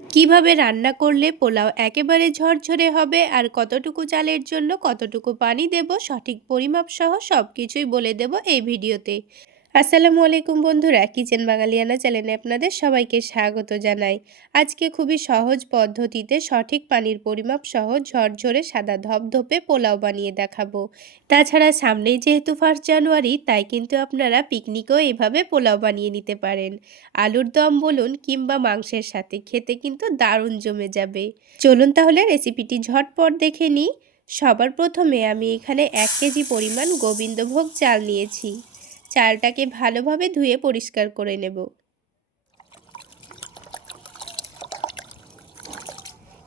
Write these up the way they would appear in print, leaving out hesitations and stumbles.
কিভাবে রান্না করলে পোলাও একেবারে ঝরঝরে হবে আর কতটুকু চালের জন্য কতটুকু পানি দেব সঠিক পরিমাপ সহ সব কিছুই বলে দেব এই ভিডিওতে। আসসালামু আলাইকুম বন্ধুরা, কিচেন বাঙালিয়ানা চ্যানেলে আপনাদের সবাইকে স্বাগত জানাই। আজকে খুবই সহজ পদ্ধতিতে সঠিক পানির পরিমাপ সহ ঝরঝরে সাদা ধপধপে পোলাও বানিয়ে দেখাবো। তাছাড়া সামনেই যেহেতু 1 জানুয়ারি, তাই কিন্তু আপনারা পিকনিকেও এভাবে পোলাও বানিয়ে নিতে পারেন। আলুর দম বলুন কিংবা মাংসের সাথে খেতে কিন্তু দারুণ জমে যাবে। চলুন তাহলে রেসিপিটি ঝটপট দেখে নিই। সবার প্রথমে আমি এখানে 1 কেজি পরিমাণ গোবিন্দভোগ চাল নিয়েছি। চালটাকে ভালোভাবে ধুয়ে পরিষ্কার করে নেব।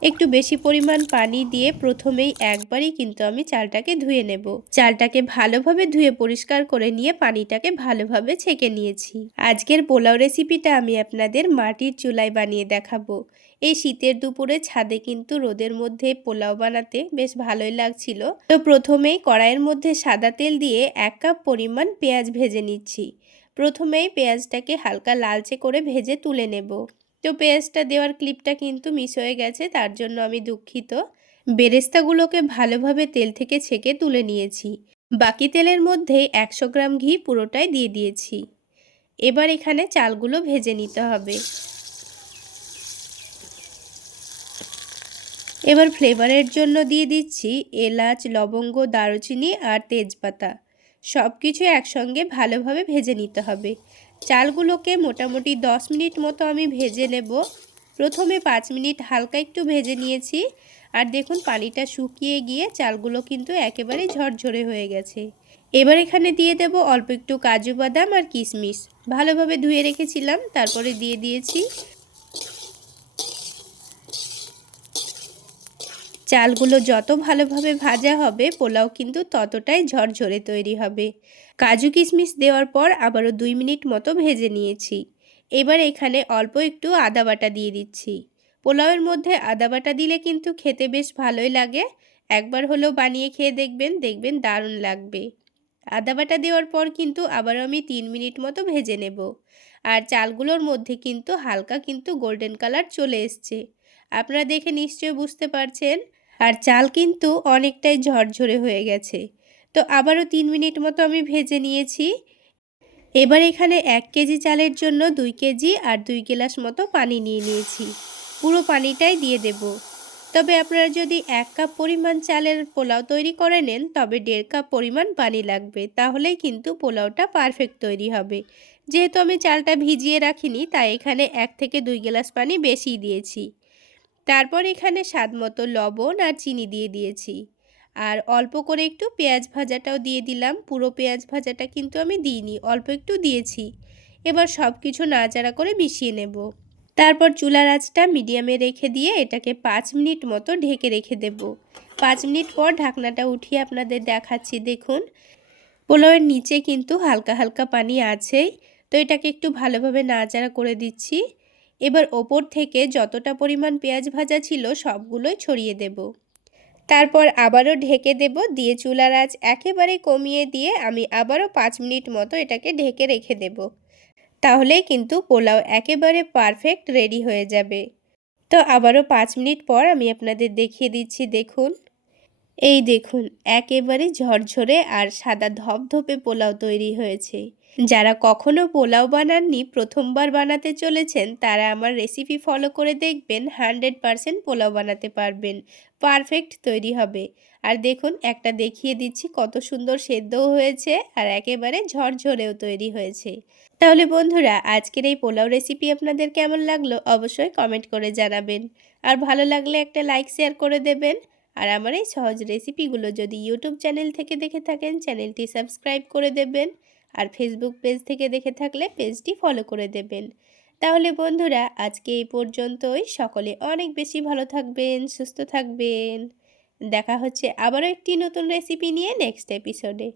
একটু বেশি পরিমাণ পানি দিয়ে প্রথমেই একবারই কিন্তু আমি চালটাকে ধুয়ে নেব। চালটাকে ভালোভাবে ধুয়ে পরিষ্কার করে নিয়ে পানিটাকে ভালোভাবে ছেঁকে নিয়েছি। আজকের পোলাও রেসিপিটা আমি আপনাদের মাটির চুলায় বানিয়ে দেখাবো। এই শীতের দুপুরে ছাদে কিন্তু রোদের মধ্যে পোলাও বানাতে বেশ ভালোই লাগছিল। তো প্রথমেই কড়াইয়ের মধ্যে সাদা তেল দিয়ে 1 কাপ পরিমাণ পেঁয়াজ ভেজে নিচ্ছি। প্রথমেই পেঁয়াজটাকে হালকা লালচে করে ভেজে তুলে নেব। তো পেঁয়াজটা দেওয়ার ক্লিপটা কিন্তু মিস হয়ে গেছে, তার জন্য আমি দুঃখিত। বেরেস্তাগুলোকে ভালোভাবে তেল থেকে ছেঁকে তুলে নিয়েছি। বাকি তেলের মধ্যে 100 গ্রাম ঘি পুরোটাই দিয়ে দিয়েছি। এবার এখানে চালগুলো ভেজে নিতে হবে। এবার ফ্লেভারের জন্য দিয়ে দিচ্ছি এলাচ, লবঙ্গ, দারুচিনি আর তেজপাতা। সব কিছু একসঙ্গে ভালোভাবে ভেজে নিতে হবে। চালগুলোকে মোটামুটি 10 মিনিট মতো আমি ভেজে নেব। প্রথমে 5 মিনিট হালকা একটু ভেজে নিয়েছি, আর দেখুন পানিটা শুকিয়ে গিয়ে চালগুলো কিন্তু একেবারে ঝরঝরে হয়ে গেছে। এবার এখানে দিয়ে দেব অল্প একটু কাজু বাদাম আর কিশমিশ। ভালোভাবে ধুয়ে রেখেছিলাম, তারপরে দিয়ে দিয়েছি। চালগুলো যত ভালোভাবে ভাজা হবে পোলাও কিন্তু ততটাই ঝরঝরে তৈরি হবে। কাজু কিশমিশ দেওয়ার পর আবারও 2 মিনিট মতো ভেজে নিয়েছি। এবার এখানে অল্প একটু আদা বাটা দিয়ে দিচ্ছি। পোলাওয়ের মধ্যে আদা বাটা দিলে কিন্তু খেতে বেশ ভালোই লাগে। একবার হলেও বানিয়ে খেয়ে দেখবেন, দেখবেন দারুণ লাগবে। আদা বাটা দেওয়ার পর কিন্তু আবারও আমি 3 মিনিট মতো ভেজে নেব। আর চালগুলোর মধ্যে কিন্তু হালকা কিন্তু গোল্ডেন কালার চলে এসছে। আপনারা দেখে নিশ্চয়ই বুঝতে পারছেন। আর চাল কিন্তু অনেকটাই ঝরঝরে হয়ে গেছে। তো আবারও 3 মিনিট মতো আমি ভেজে নিয়েছি। এবার এখানে 1 কেজি চালের জন্য 2 কেজি আর 2 গ্লাস মতো পানি নিয়ে নিয়েছি। পুরো পানিটাই দিয়ে দেব। তবে আপনারা যদি 1 কাপ পরিমাণ চালের পোলাও তৈরি করে নেন, তবে 1.5 কাপ পরিমাণ পানি লাগবে। তাহলেই কিন্তু পোলাওটা পারফেক্ট তৈরি হবে। যেহেতু আমি চালটা ভিজিয়ে রাখিনি, তাই এখানে 1 থেকে 2 গ্লাস পানি বেশি দিয়েছি। তারপর এখানে স্বাদমতো লবণ আর চিনি দিয়ে দিয়েছি। আর অল্প করে একটু পেঁয়াজ ভাজাটাও দিয়ে দিলাম। পুরো পেঁয়াজ ভাজাটা কিন্তু আমি দিইনি, অল্প একটু দিয়েছি। এবার সব কিছু নাড়াচাড়া করে মিশিয়ে নেব। তারপর চুলার আঁচটা মিডিয়ামে রেখে দিয়ে এটাকে 5 মিনিট মতো ঢেকে রেখে দেব। 5 মিনিট পর ঢাকনাটা উঠিয়ে আপনাদের দেখাচ্ছি। দেখুন পোলাওয়ের নিচে কিন্তু হালকা হালকা পানি আছেই। তো এটাকে একটু ভালোভাবে নাড়াচাড়া করে দিচ্ছি। এবার ওপর থেকে যতটা পরিমাণ পেঁয়াজ ভাজা ছিল সবগুলোই ছড়িয়ে দেব। তারপর আবারও ঢেকে দেব। দিয়ে চুলার আঁচ একেবারে কমিয়ে দিয়ে আমি আবারও 5 মিনিট মতো এটাকে ঢেকে রেখে দেব। তাহলেই কিন্তু পোলাও একেবারে পারফেক্ট রেডি হয়ে যাবে। তো আবারও 5 মিনিট পর আমি আপনাদের দেখিয়ে দিচ্ছি। দেখুন, এই দেখুন একেবারে ঝরঝরে আর সাদা ধপধপে পোলাও তৈরি হয়েছে। যারা কখনো পোলাও বানাননি, প্রথমবার বানাতে চলেছেন, তারা আমার রেসিপি ফলো করে দেখবেন, 100% পোলাও বানাতে পারবেন। পারফেক্ট তৈরি হবে। আর দেখুন একটা দেখিয়ে দিচ্ছি, কত সুন্দর সেদ্ধও হয়েছে আর একেবারে ঝরঝরেও তৈরি হয়েছে। তাহলে বন্ধুরা, আজকের এই পোলাও রেসিপি আপনাদের কেমন লাগলো অবশ্যই কমেন্ট করে জানাবেন। আর ভালো লাগলে একটা লাইক শেয়ার করে দেবেন। আর আমার এই সহজ রেসিপিগুলো যদি ইউটিউব চ্যানেল থেকে দেখে থাকেন, চ্যানেলটি সাবস্ক্রাইব করে দেবেন। আর ফেসবুক পেজ থেকে দেখে থাকলে পেজটি ফলো করে দেবেন। তাহলে বন্ধুরা, আজকে এই পর্যন্তই। সকলে অনেক বেশি ভালো থাকবেন, সুস্থ থাকবেন। দেখা হচ্ছে আবারও একটি নতুন রেসিপি নিয়ে নেক্সট এপিসোডে।